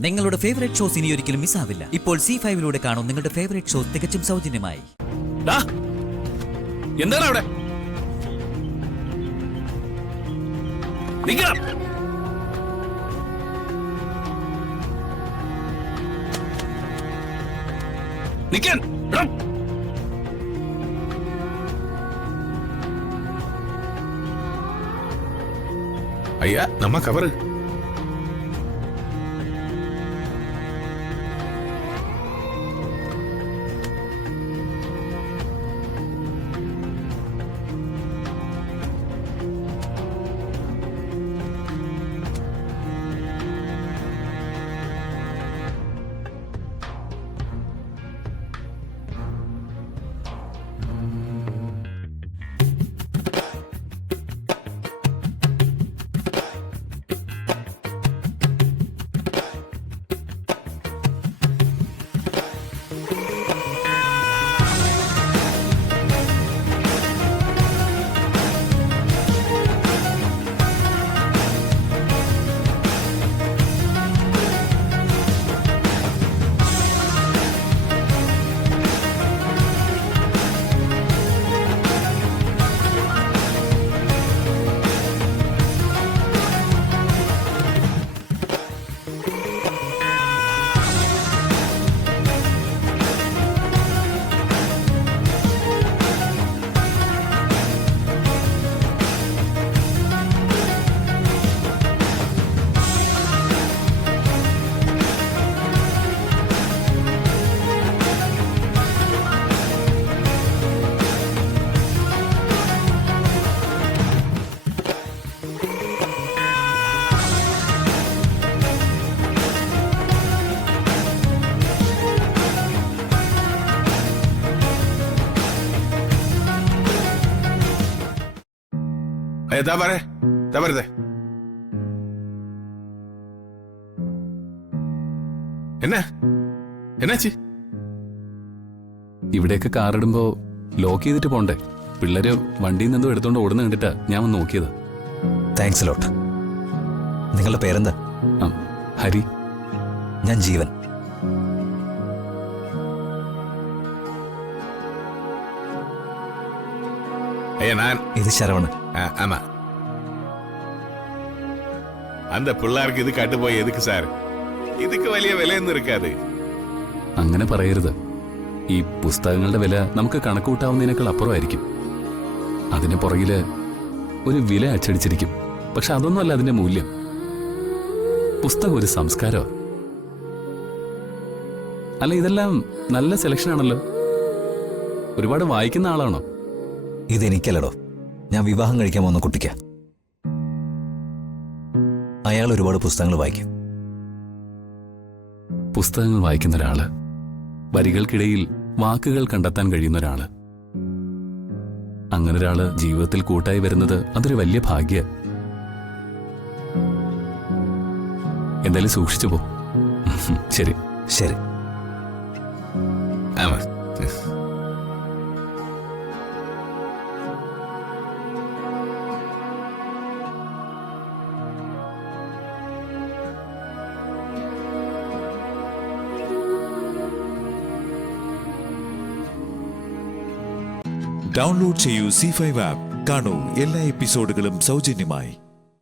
നിങ്ങളുടെ favourite shows ഇനി ഒരിക്കലും മിസ്സാവില്ല. ഇപ്പോൾ C5 കാണും നിങ്ങളുടെ ഫേവറേറ്റ് ഷോസ് തികച്ചും സൗജന്യമായി. എന്താണ് അവിടെ? ஐயா நம்ம கவரு தவறுதே என்ன என்னாச்சு? ഇവിടെയൊക്കെ കാറിടുമ്പോ ലോക്ക് ചെയ്തിട്ട് പോണ്ടേ? പിള്ളേര് വണ്ടിയിൽ നിന്നും എടുത്തോണ്ട് ഓടുന്ന കണ്ടിട്ടാ ഞാൻ വന്ന് നോക്കിയത്. Thanks lot. നിങ്ങളുടെ പേരെന്താ? ഹരി. ഞാൻ ജീവൻ. ഇത് ശരവണ്. ஆமா அந்த பிள்ளைக்கு இது கட்டு போய் எதுக்கு சார்? இதுக்கு വലിയ വിലയൊന്നും இருக்காது. അങ്ങനെ പറയരുത്. ഈ പുസ്തകങ്ങളുടെ വില നമുക്ക് കണക്കുകൂട്ടാവുന്നതിനേക്കാൾ അപ്പുറമായിരിക്കും. അതിന് പുറകില് ഒരു വില അച്ചടിച്ചിരിക്കും. പക്ഷെ അതൊന്നുമല്ല അതിന്റെ മൂല്യം. പുസ്തകം ഒരു സംസ്കാരമാണ്. അല്ല, ഇതെല്ലാം നല്ല സെലക്ഷൻ ആണല്ലോ. ഒരുപാട് വായിക്കുന്ന ആളാണോ? ഇതെനിക്കല്ലടോ. ഞാൻ വിവാഹം കഴിക്കാൻ പോകുന്ന കുട്ടിക്ക്. അയാൾ ഒരുപാട് പുസ്തകങ്ങൾ വായിക്കും. പുസ്തകങ്ങൾ വായിക്കുന്ന ഒരാള്, വരികൾക്കിടയിൽ വാക്കുകൾ കണ്ടെത്താൻ കഴിയുന്ന ഒരാള്, അങ്ങനെ ഒരാള് ജീവിതത്തിൽ കൂട്ടായി വരുന്നത് അതൊരു വലിയ ഭാഗ്യ. എന്തായാലും സൂക്ഷിച്ചു പോ. ശരി ശരി. ഡൗൺലോഡ് ചെയ്യൂ C5 ആപ്പ്. കാണൂ എല്ലാ എപ്പിസോഡുകളും സൗജന്യമായി.